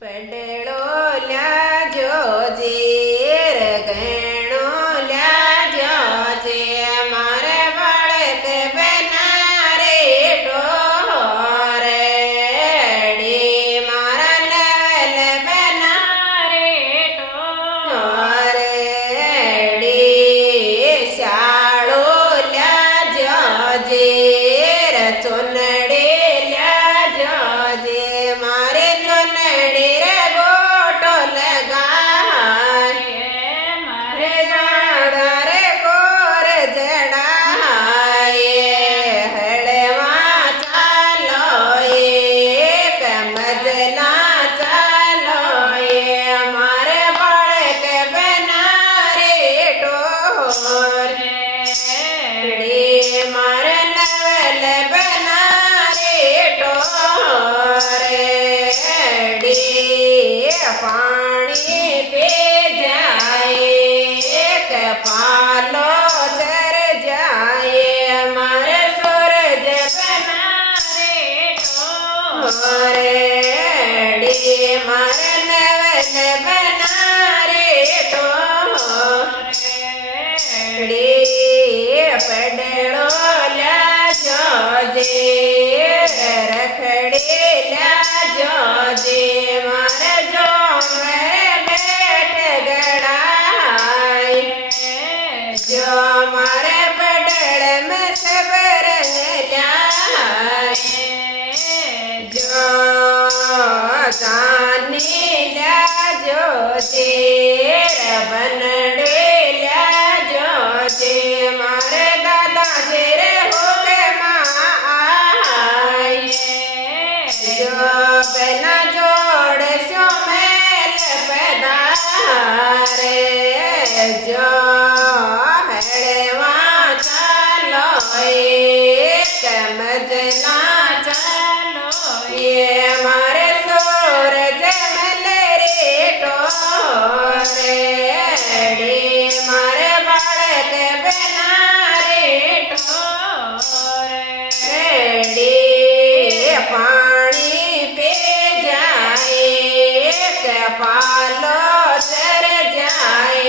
પડેલો લાજો ઝેર ગણો લાજો જે મારે બાળક બનારે ઢોરેડી મારા નવલ બનારે ઢોરેડી શાળો લાજો ઝેર ચોનડી લાજો જે મારે ચોનડી રે ગોટો લગાય મારે જાડા રે કોર જડાય હળવા ચાલો એક મજલા ચાલો મારે બાળક બનારે ઢોર મારે નવલ બનારે ઢોરેડી પાણી પે જાય કે પાલો ચર જાય મારે સૂરજ બનારે ઢોરેડી મારે નવલ બનારે ઢોરેડી પડેલો લાજો જે રખડે લાજો જે મારે જો બેઠ ગડાય જો મારે પડળ में सब रंग जाए जो जानी लाजो जे बनड़े लाजो जे मारे दादा जे रे हो के माँ आए जो बिना जोड़ सो मेल पधारे जो हड़वा चालो एक मजला चालो ये मारे सूरज मल रे ढोरेडी मारे बाळक बनारे ढोरेडी पाणी पे जाए के पालो चर जाए